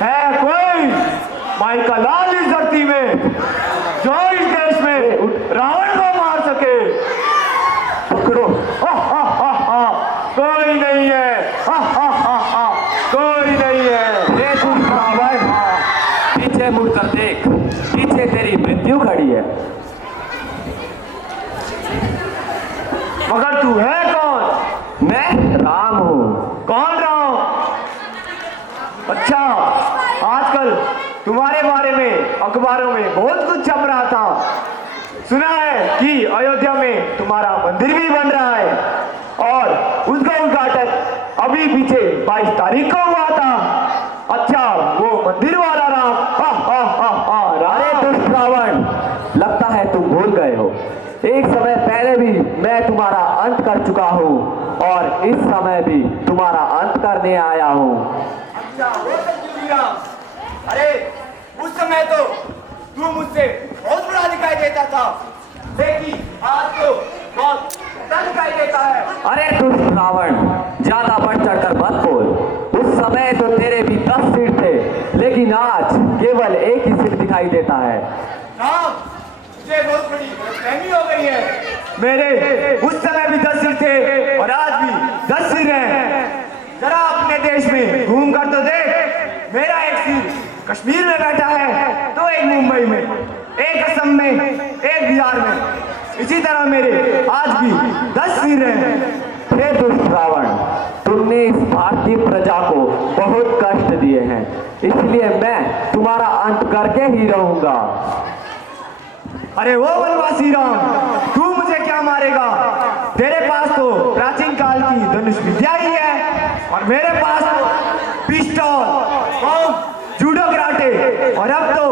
है कोई माई का लाल इस धरती में जो इस देश में रावण को मार सके? पकड़ो। कोई नहीं है। कोई नहीं है। ये तू रावण, पीछे मुड़कर देख, पीछे तेरी मृत्यु खड़ी है। मगर तू है कौन? मैं राम हूँ। कौन राम? अच्छा, आजकल तुम्हारे बारे में अखबारों में बहुत कुछ छप रहा था। सुना है कि अयोध्या में तुम्हारा मंदिर भी बन रहा है और उसका उद्घाटन अभी पीछे 22 तारीख को हुआ था। अच्छा, वो मंदिर वाला राम। अरे दुष्ट रावण, लगता है तुम भूल गए हो। एक समय पहले भी मैं तुम्हारा अंत कर चुका हूँ और इस समय भी तुम्हारा अंत करने आया हूँ। अच्छा, वो सब क्यों किया? अरे उस समय तो तू मुझसे बहुत बड़ा दिखाई देता था, लेकिन आज तो बहुत छोटा दिखाई देता है। अरे दुष्ट रावण, ज्यादा बढ़ चढ़कर मत बोल। उस समय तो तेरे भी 10 सिर थे, लेकिन आज केवल एक ही सिर दिखाई देता है। राम, मुझे बहुत बड़ी गलतफहमी हो गई है। मेरे उस समय भी 10 सिर थे और आज भी 10 सिर हैं। जरा अपने देश में घूम कर तो देख। मेरा एक सिर कश्मीर में बैठा है, तो एक मुंबई में, एक असम में, एक बिहार में। इसी तरह मेरे आज भी 10 सिर हैं। हे दुष्ट रावण, तुमने इस भारतीय प्रजा को बहुत कष्ट दिए हैं, इसलिए मैं तुम्हारा अंत करके ही रहूंगा। अरे वो वनवासी राम, तू मुझे क्या मारेगा? तेरे पास तो प्राचीन काल की धनुष विद्या ही है और मेरे पास तो पिस्टल, बम, जूडो कराटे और अब तो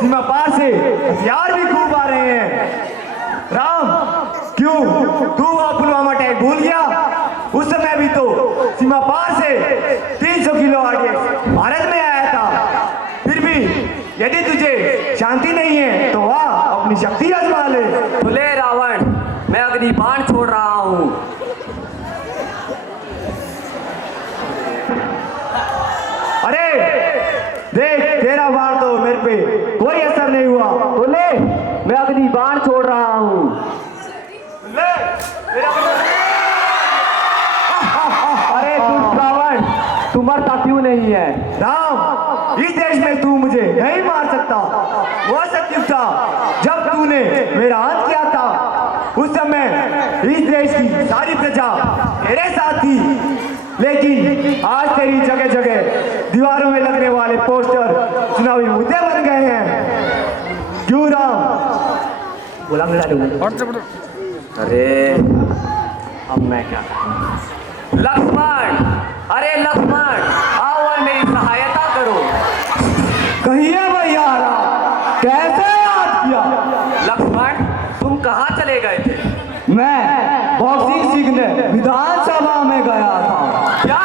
सीमा पार से हथियार भी खूब आ रहे हैं। राम, क्यों तू वो पुलवामा अटैक भूल गया? उस समय भी तो सीमा पार से 300 किलो आगे भारत में आया था। फिर भी यदि तुझे शांति नहीं है तो वाह, अपनी शक्ति आजमा ले। तो ले रावण, मैं अग्नि बाण छोड़ रहा हूँ। अरे देख, तेरा बाण तो मेरे पे कोई असर नहीं हुआ। तो ले, मैं अग्नि बाण छोड़ रहा हूँ। ले, अरे दुष्ट रावण, तू मरता क्यों नहीं है? राम, इस देश में तू मुझे नहीं मार सकता। वो सत्युग था जब तूने मेरा अंत किया था। उस समय इस देश की सारी प्रजा तेरे साथ थी, लेकिन आज तेरी जगह जगह दीवारों में लगने वाले पोस्टर चुनावी मुद्दे बन गए हैं। क्यों राम? बोला अरे अब मैं क्या करूं? लक्ष्मण, अरे लक्ष्मण, आओ और मेरी सहायता करो। कहिए भैया, कैसे याद किया? लक्ष्मण, तुम कहाँ चले गए थे? मैं बॉक्सिंग सीखने विधानसभा में गया था। क्या?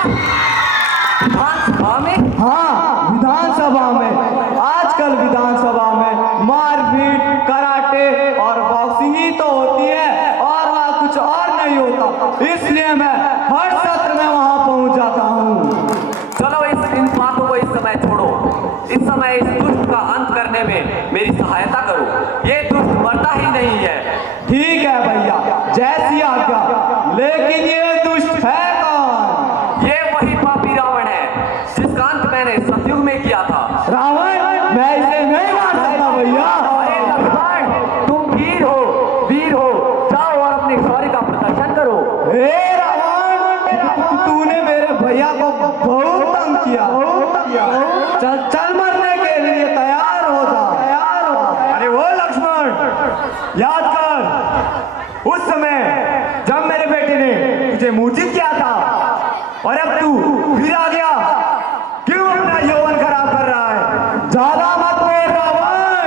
विधानसभा में? हाँ, विधानसभा में। आजकल विधानसभा में मारपीट, कराटे और बॉक्सिंग ही तो होती है और वहाँ कुछ और नहीं होता, इसलिए मैं हर सत्र में वहाँ पहुँच जाता हूँ। चलो इन बातों को इस समय छोड़ो। इस समय इस दुष्ट का अंत करने में मेरी सहायता करो। ये दुष्ट मरता ही नहीं है। ठीक है भैया, जैसी आज्ञा। लेकिन ये दुष्ट है कौन? ये वही पापी रावण है जिसका अंत मैंने सतयुग में किया था। रावण, मैं इसे नहीं मार सकता भैया। अरे लक्ष्मण, तुम वीर हो, जाओ और अपने शौर्य का प्रदर्शन करो। हे रावण, तूने मेरे भैया को बहुत तंग किया। चल चल, मरने के लिए तैयार हो जा। अरे वो लक्ष्मण, याद कर उस समय जब मेरे बेटे ने तुझे मूर्छित किया था और अब तू फिर आ गया। क्यों अपना यौवन खराब कर रहा है? ज्यादा मत बोल रावण।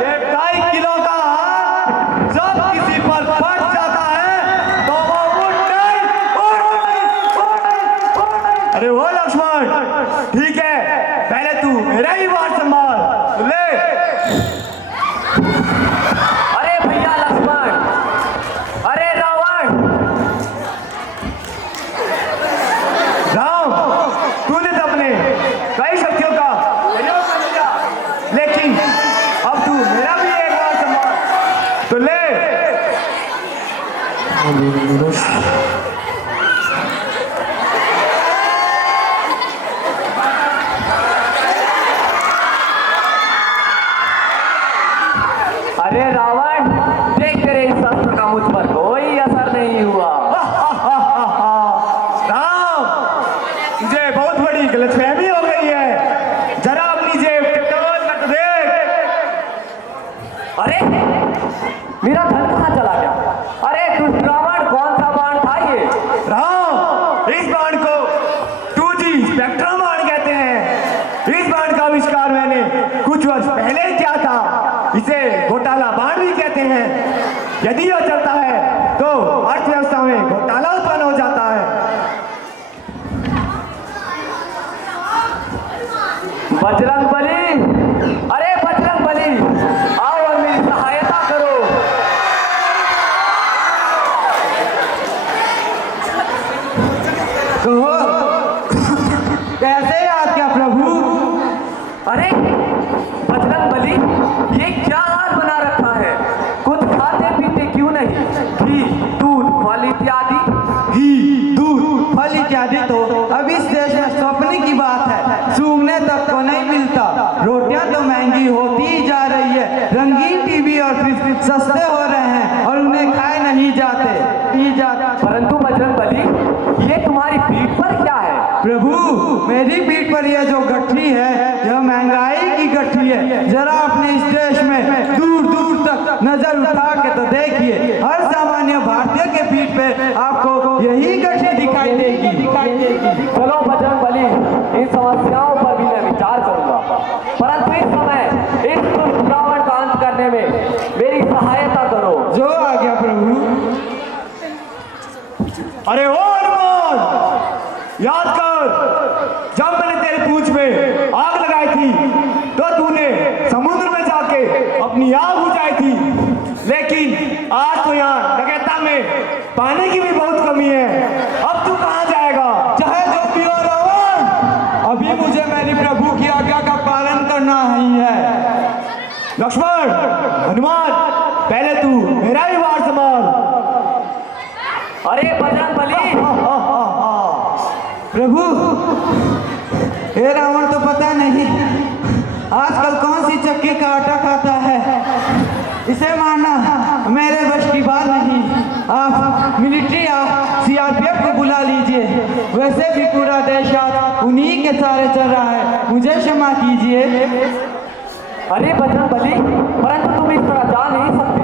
ये 2.5 किलो का हाथ जब किसी पर फट जाता है तो वो उठ नहीं। अरे वो लक्ष्मण, ठीक है, पहले तू मेरा ही वार संभाल ले। अरे भैया लक्ष्मण, अरे रावण, धनुष। अरे रावण, देख तेरे इस शस्त्र का मुझ पर कोई असर नहीं हुआ। राम, मुझे बहुत बड़ी गलतफहमी हो गई है। जरा अपनी जेब टटोल कर देख। अरे मेरा धन कहाँ चला गया? अरे दुष्ट रावण, कौन सा बाण था ये? राम, इस बाण को 2G स्पेक्ट्रम बाण कहते हैं। इस बाण का आविष्कार मैंने कुछ वर्ष पहले ही किया था। इसे घोटाला बाण भी कहते हैं। यदि यह चलता है तो अर्थव्यवस्था में घोटाला उत्पन्न हो जाता है। बजरंग बली, अरे बजरंग बली, आओ और मेरी सहायता करो। कहो, कैसे याद किया प्रभु? अरे बजरंग बली, ये क्या हाल बना रखा है? कुछ खाते पीते क्यों नहीं? घी, दूध, फल इत्यादि। घी, दूध, फल इत्यादि तो अब इस देश में स्वप्न की बात है। सूंघने तक को नहीं मिलता। रोटियां तो महंगी होती ही जा रही है। रंगीन टीवी और फ्रिज सस्ते हो रहे हैं और उन्हें खाए नहीं जाते। परंतु बजरंग बली, ये तुम्हारी पीठ पर क्या है? प्रभु, मेरी पीठ पर यह जो गठरी है, यह महंगाई की गठरी है। जरा अपने इस देश में दूर दूर तक नजर उठा के तो देखिए, हर सामान्य भारतीय के पीठ पे आपको यही गठरी दिखाई देगी। चलो बजरंग बली, इन समस्याओं पर भी मैं विचार करूंगा। परंतु इस समय इस दुष्ट रावण का अंत करने में मेरी सहायता करो। जो आ गया प्रभु। अरे ओ हनुमान, याद कर, जब मैंने तेरे पूंछ में आग लगाई थी तो तूने समुद्र में जाके अपनी आग बुझाई थी। लेकिन आज तो यहाँ नगेता में पानी की भी बहुत कमी है। अब तू कहाँ जाएगा? चाहे जो भी हो रावण, अभी मुझे मेरी प्रभु की आज्ञा का पालन करना ही है। लक्ष्मण, हनुमान, पहले तू मेरा भी वार संभाल। अरे बजरंग बली, प्रभु, हे रावण तो पता नहीं आजकल कौन सी चक्की का आटा खाता है। इसे मारना मेरे बस की बात नहीं। आप मिलिट्री या CRPF को बुला लीजिए। वैसे भी पूरा देश आज उन्हीं के सारे चल रहा है। मुझे क्षमा कीजिए। अरे बजरंग बली, परंतु तुम इस तरह जा नहीं सकते।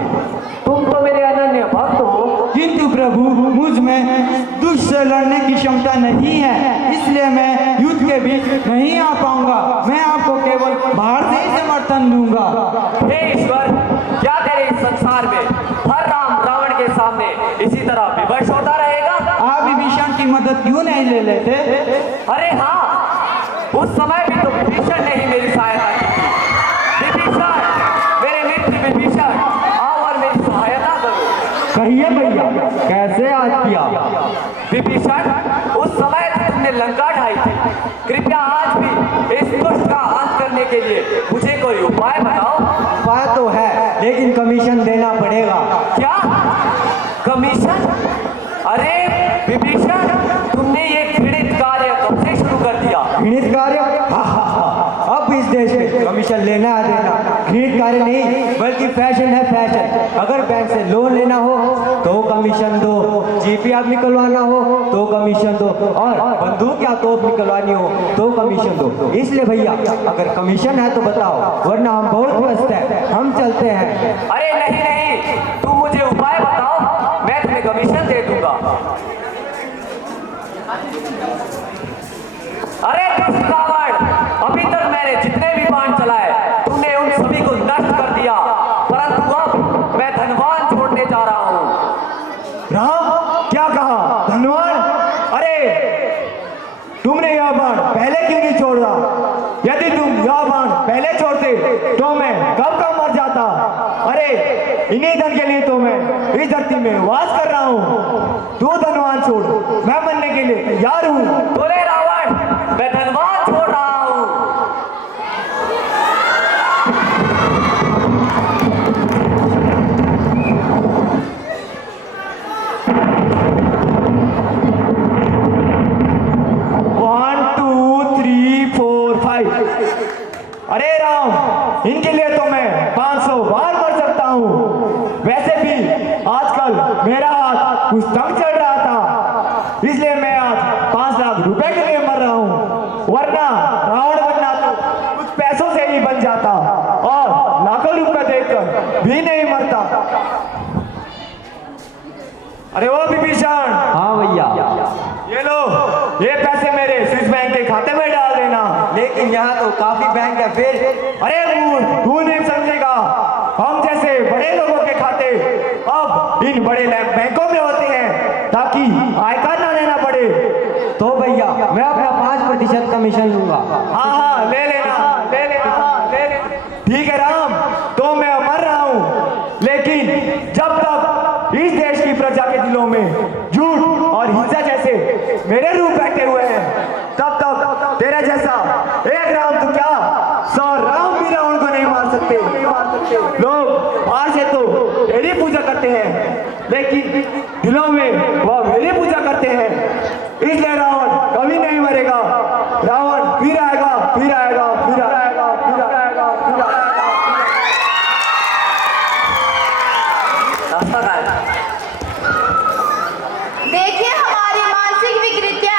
तुम तो मेरे अनन्य भक्त हो। किंतु प्रभु, मुझ में दुष्ट से लड़ने की क्षमता नहीं है, इसलिए मैं युद्ध के बीच नहीं आ पाऊंगा। मैं आपको केवल बाहर से ही समर्थन दूंगा। हे ईश्वर, क्या तेरे इस संसार में हर रावण के सामने इसी तरह विवश होता रहेगा? आप विभीषण की मदद क्यों नहीं ले लेते? अरे हाँ, उस समय भी तो विभीषण ने ही मेरी सहायता की थी। विभीषण, मेरे मित्र विभीषण, आओ और मेरी सहायता करो। कहिए भैया, कैसे याद किया? विभीषण, उस समय तो तुमने लंका ढाई थी। कृपया आज भी इस दुष्ट का अंत करने के लिए मुझे कोई उपाय बताओ। उपाय तो है, लेकिन कमीशन देना पड़ेगा। क्या कमीशन? अरे विभीषण, तुमने ये घृणित कार्य कब से शुरू कर दिया? घृणित कार्य? अब इस देश में कमीशन लेना है देना। घृणित कार्य नहीं, बल्कि फैशन है फैशन। अगर बैंक से लोन लेना हो तो कमीशन दो, GPF निकलवाना हो तो कमीशन दो, और बंदूक या तोप निकलवानी हो तो कमीशन दो। इसलिए भैया, अगर कमीशन है तो बताओ, वरना हम बहुत व्यस्त हैं, हम चलते हैं। अरे नहीं नहीं, तुम मुझे उपाय बताओ, मैं तुम्हें कमीशन दे दूंगा। अरे दुष्ट रावण, अभी तक मैंने जितने भी बाण चलाए तुमने उन सभी को नष्ट कर दिया। परंतु अब मैं धनवान छोड़ने जा रहा हूँ। राम, क्या कहा? धन्यवाद? अरे तुमने यह बाण पहले क्यों नहीं छोड़ा? यदि तुम यह बाण पहले छोड़ते तो मैं कब कब मर जाता। अरे इन्हीं धन के लिए तो मैं इस धरती में वास कर रहा हूँ। तू धनवान छोड़, मैं बनने के लिए तैयार हूँ। बोले रावण, मैं धनवान छोड़ रहा हूँ। कुछ तंग चल रहा था, इसलिए मैं आज 5 लाख रुपए के लिए मर रहा हूँ, वरना रावण बनना तो कुछ पैसों से ही बन जाता और लाखों रुपए देकर भी नहीं मरता। अरे ओ विभीषण, हाँ भैया, ये लो, ये पैसे मेरे स्विस बैंक के खाते में डाल देना। लेकिन यहाँ तो काफी बैंक है फिर। अरे मूर्ख, तू नहीं समझेगा, हम जैसे बड़े लोगों के खाते अब इन बड़े बैंकों में होते हैं ताकि आयकर ना देना पड़े। तो भैया मैं अपना 5% कमीशन लूंगा। हाँ हाँ, ले लेना, ले लेना, ले लेना। ठीक है राम, तो मैं मर रहा हूँ, लेकिन जब तक इस देश की प्रजा के दिलों में झूठ और हिंसा जैसे मेरे रूप बैठे हुए हैं, तब तक तेरे जैसा एक राम तो क्या 100 राम भी रावण को नहीं मार सकते। लोग आज से तो तेरी पूजा करते हैं, लेकिन दिलों में वह मेरी पूजा करते हैं, इसलिए रावण कभी नहीं मरेगा। रावण फिर आएगा, फिर आएगा, फिर आएगा, फिर आएगा, फिर आएगा। देखिए हमारी मानसिक विकृतियां